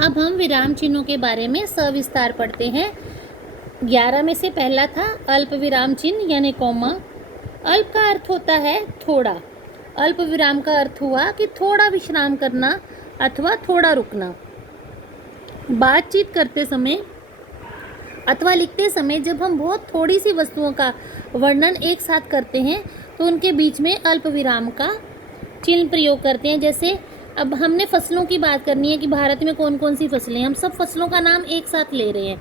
अब हम विराम चिन्हों के बारे में सविस्तार पढ़ते हैं। 11 में से पहला था अल्प विराम चिन्ह यानी कॉमा। अल्प का अर्थ होता है थोड़ा। अल्प विराम का अर्थ हुआ कि थोड़ा विश्राम करना अथवा थोड़ा रुकना। बातचीत करते समय अथवा लिखते समय जब हम बहुत थोड़ी सी वस्तुओं का वर्णन एक साथ करते हैं तो उनके बीच में अल्प विराम का चिन्ह प्रयोग करते हैं। जैसे अब हमने फसलों की बात करनी है कि भारत में कौन कौन सी फसलें, हम सब फसलों का नाम एक साथ ले रहे हैं,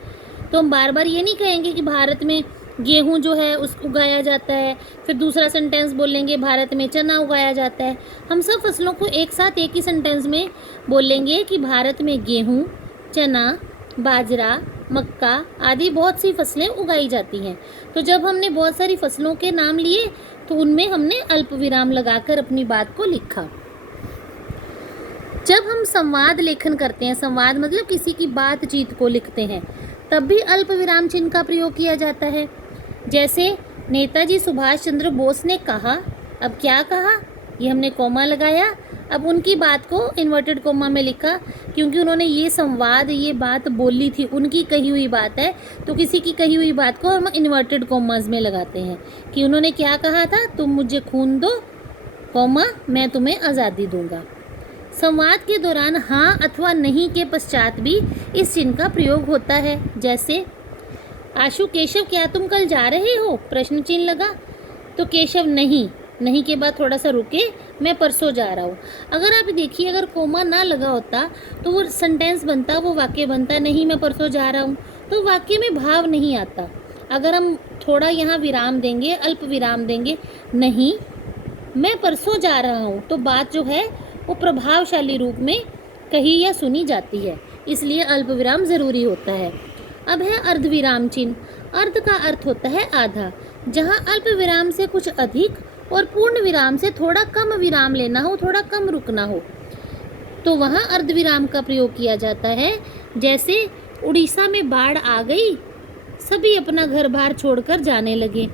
तो हम बार बार ये नहीं कहेंगे कि भारत में गेहूं जो है उसको उगाया जाता है, फिर दूसरा सेंटेंस बोलेंगे भारत में चना उगाया जाता है। हम सब फसलों को एक साथ एक ही सेंटेंस में बोलेंगे कि भारत में गेहूं, चना, बाजरा, मक्का आदि बहुत सी फसलें उगाई जाती हैं। तो जब हमने बहुत सारी फसलों के नाम लिए तो उनमें हमने अल्प विराम लगाकर अपनी बात को लिखा। जब हम संवाद लेखन करते हैं, संवाद मतलब किसी की बातचीत को लिखते हैं, तब भी अल्प विराम चिन्ह का प्रयोग किया जाता है। जैसे नेताजी सुभाष चंद्र बोस ने कहा, अब क्या कहा, ये हमने कॉमा लगाया। अब उनकी बात को इन्वर्टेड कॉमा में लिखा क्योंकि उन्होंने ये संवाद, ये बात बोली थी, उनकी कही हुई बात है, तो किसी की कही हुई बात को हम इन्वर्टेड कॉमास में लगाते हैं कि उन्होंने क्या कहा था, तुम मुझे खून दो, कॉमा मैं तुम्हें आज़ादी दूंगा। संवाद के दौरान हाँ अथवा नहीं के पश्चात भी इस चिन्ह का प्रयोग होता है। जैसे आशु केशव क्या तुम कल जा रहे हो, प्रश्न चिन्ह लगा, तो केशव नहीं, नहीं के बाद थोड़ा सा रुके, मैं परसों जा रहा हूँ। अगर आप देखिए, अगर कोमा ना लगा होता तो वो सेंटेंस बनता, वो वाक्य बनता, नहीं मैं परसों जा रहा हूँ, तो वाक्य में भाव नहीं आता। अगर हम थोड़ा यहाँ विराम देंगे, अल्प विराम देंगे, नहीं मैं परसों जा रहा हूँ, तो बात जो है वो प्रभावशाली रूप में कही या सुनी जाती है, इसलिए अल्प विराम ज़रूरी होता है। अब है अर्ध विराम चिन्ह। अर्ध का अर्थ होता है आधा। जहाँ अल्प विराम से कुछ अधिक और पूर्ण विराम से थोड़ा कम विराम लेना हो, थोड़ा कम रुकना हो, तो वहाँ अर्ध विराम का प्रयोग किया जाता है। जैसे उड़ीसा में बाढ़ आ गई, सभी अपना घर बार छोड़कर जाने लगे।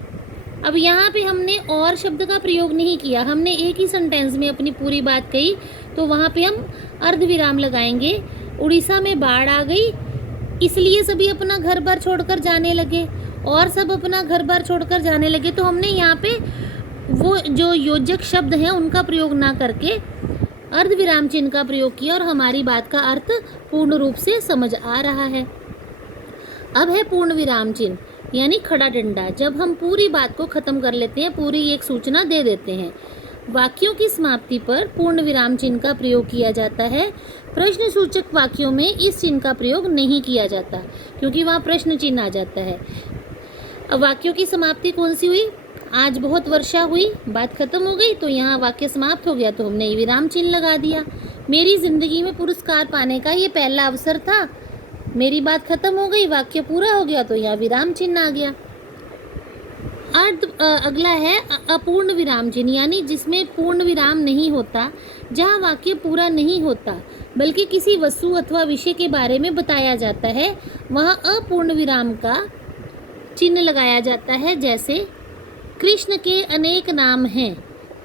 अब यहाँ पे हमने और शब्द का प्रयोग नहीं किया, हमने एक ही सेंटेंस में अपनी पूरी बात कही, तो वहाँ पे हम अर्ध विराम लगाएंगे। उड़ीसा में बाढ़ आ गई इसलिए सभी अपना घर बार छोड़कर जाने लगे, और सब अपना घर बार छोड़कर जाने लगे, तो हमने यहाँ पे वो जो योजक शब्द हैं उनका प्रयोग ना करके अर्ध विराम चिन्ह का प्रयोग किया और हमारी बात का अर्थ पूर्ण रूप से समझ आ रहा है। अब है पूर्ण विराम चिन्ह यानी खड़ा डंडा। जब हम पूरी बात को खत्म कर लेते हैं, पूरी एक सूचना दे देते हैं, वाक्यों की समाप्ति पर पूर्ण विराम चिन्ह का प्रयोग किया जाता है। प्रश्न सूचक वाक्यों में इस चिन्ह का प्रयोग नहीं किया जाता क्योंकि वहाँ प्रश्न चिन्ह आ जाता है। अब वाक्यों की समाप्ति कौन सी हुई, आज बहुत वर्षा हुई, बात खत्म हो गई, तो यहाँ वाक्य समाप्त हो गया, तो हमने विराम चिन्ह लगा दिया। मेरी जिंदगी में पुरस्कार पाने का ये पहला अवसर था, मेरी बात खत्म हो गई, वाक्य पूरा हो गया, तो यहाँ विराम चिन्ह आ गया। अगला है अपूर्ण विराम चिन्ह यानी जिसमें पूर्ण विराम नहीं होता, जहाँ वाक्य पूरा नहीं होता बल्कि किसी वस्तु अथवा विषय के बारे में बताया जाता है, वहाँ अपूर्ण विराम का चिन्ह लगाया जाता है। जैसे कृष्ण के अनेक नाम हैं।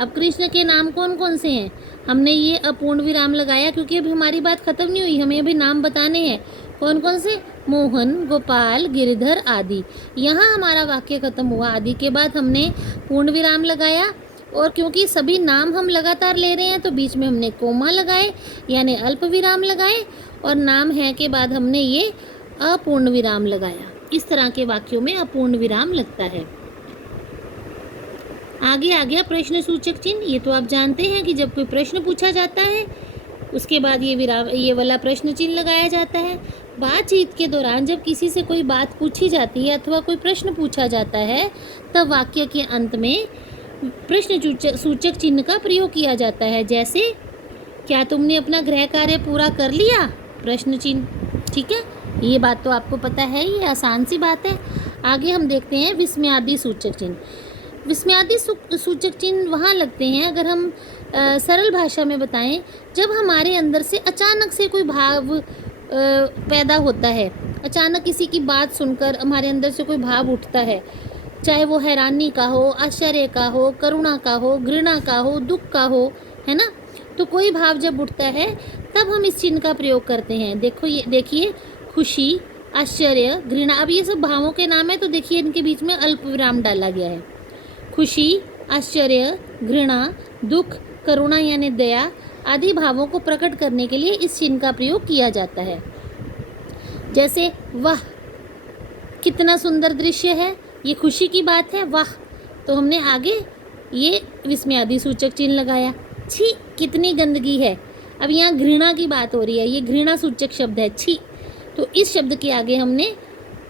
अब कृष्ण के नाम कौन कौन से हैं, हमने ये अपूर्ण विराम लगाया क्योंकि अभी हमारी बात खत्म नहीं हुई, हमें अभी नाम बताने हैं। कौन कौन से, मोहन, गोपाल, गिरधर आदि। यहाँ हमारा वाक्य खत्म हुआ, आदि के बाद हमने पूर्ण विराम लगाया, और क्योंकि सभी नाम हम लगातार ले रहे हैं तो बीच में हमने कोमा लगाए यानी अल्प विराम लगाए, और नाम है के बाद हमने ये अपूर्ण विराम लगाया। इस तरह के वाक्यों में अपूर्ण विराम लगता है। आगे आ गया प्रश्न सूचक चिन्ह। ये तो आप जानते हैं कि जब कोई प्रश्न पूछा जाता है उसके बाद ये वाला प्रश्न चिन्ह लगाया जाता है। बातचीत के दौरान जब किसी से कोई बात पूछी जाती है अथवा कोई प्रश्न पूछा जाता है, तब वाक्य के अंत में प्रश्न सूचक चिन्ह का प्रयोग किया जाता है। जैसे क्या तुमने अपना गृह कार्य पूरा कर लिया, प्रश्न चिन्ह। ठीक है, ये बात तो आपको पता है, ये आसान सी बात है। आगे हम देखते हैं विस्मयादि सूचक चिन्ह। विस्मयादि सूचक चिन्ह वहाँ लगते हैं, अगर हम सरल भाषा में बताएं, जब हमारे अंदर से अचानक से कोई भाव पैदा होता है, अचानक किसी की बात सुनकर हमारे अंदर से कोई भाव उठता है, चाहे वो हैरानी का हो, आश्चर्य का हो, करुणा का हो, घृणा का हो, दुख का हो, है ना। तो कोई भाव जब उठता है तब हम इस चिन्ह का प्रयोग करते हैं। देखो ये देखिए, खुशी, आश्चर्य, घृणा, अब ये सब भावों के नाम है, तो देखिए इनके बीच में अल्प विराम डाला गया है। खुशी, आश्चर्य, घृणा, दुख, करुणा यानी दया आदि भावों को प्रकट करने के लिए इस चिन्ह का प्रयोग किया जाता है। जैसे वाह, कितना सुंदर दृश्य है, ये खुशी की बात है, वाह, तो हमने आगे ये विस्मयादि सूचक चिन्ह लगाया। छी, कितनी गंदगी है, अब यहाँ घृणा की बात हो रही है, ये घृणा सूचक शब्द है, छी, तो इस शब्द के आगे हमने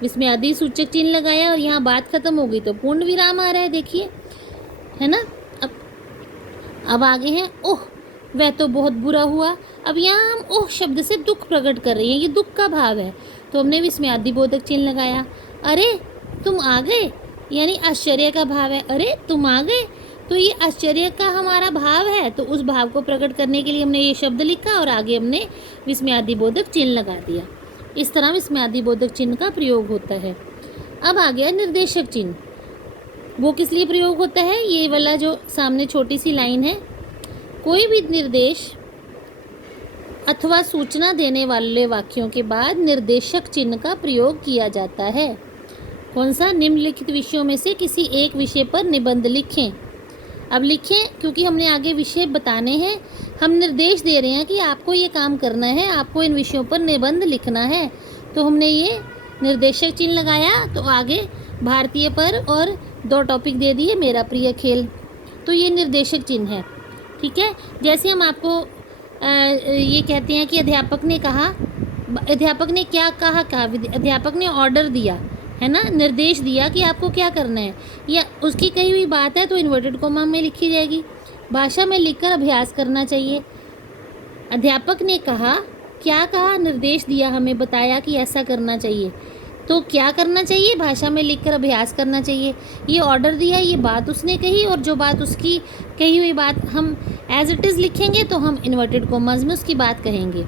विस्मयादि सूचक चिन्ह लगाया और यहाँ बात खत्म हो गई तो पूर्ण विराम आ रहा है, देखिए, है ना। अब आगे हैं ओह, वह तो बहुत बुरा हुआ। अब यहाँ हम ओह शब्द से दुख प्रकट कर रही हैं, ये दुख का भाव है, तो हमने विस्मयादि बोधक चिन्ह लगाया। अरे तुम आ गए, यानी आश्चर्य का भाव है, अरे तुम आ गए, तो ये आश्चर्य का हमारा भाव है, तो उस भाव को प्रकट करने के लिए हमने ये शब्द लिखा और आगे हमने विस्मयादि बोधक चिन्ह लगा दिया। इस तरह विस्मयादि बोधक चिन्ह का प्रयोग होता है। अब आ गया निर्देशक चिन्ह। वो किस लिए प्रयोग होता है, ये वाला जो सामने छोटी सी लाइन है, कोई भी निर्देश अथवा सूचना देने वाले वाक्यों के बाद निर्देशक चिन्ह का प्रयोग किया जाता है। कौन सा, निम्नलिखित विषयों में से किसी एक विषय पर निबंध लिखें। अब लिखें क्योंकि हमने आगे विषय बताने हैं, हम निर्देश दे रहे हैं कि आपको ये काम करना है, आपको इन विषयों पर निबंध लिखना है, तो हमने ये निर्देशक चिन्ह लगाया। तो आगे भारतीय पर और 2 टॉपिक दे दिए, मेरा प्रिय खेल, तो ये निर्देशक चिन्ह है, ठीक है। जैसे हम आपको ये कहते हैं कि अध्यापक ने कहा, अध्यापक ने क्या कहा, अध्यापक ने ऑर्डर दिया, है ना, निर्देश दिया कि आपको क्या करना है, या उसकी कही हुई बात है तो इन्वर्टेड कॉमा में लिखी जाएगी। भाषा में लिखकर अभ्यास करना चाहिए। अध्यापक ने कहा, क्या कहा, निर्देश दिया, हमें बताया कि ऐसा करना चाहिए, तो क्या करना चाहिए, भाषा में लिखकर अभ्यास करना चाहिए। ये ऑर्डर दिया, ये बात उसने कही, और जो बात उसकी कही हुई बात हम एज इट इज़ लिखेंगे तो हम इन्वर्टेड कॉमास में उसकी बात कहेंगे।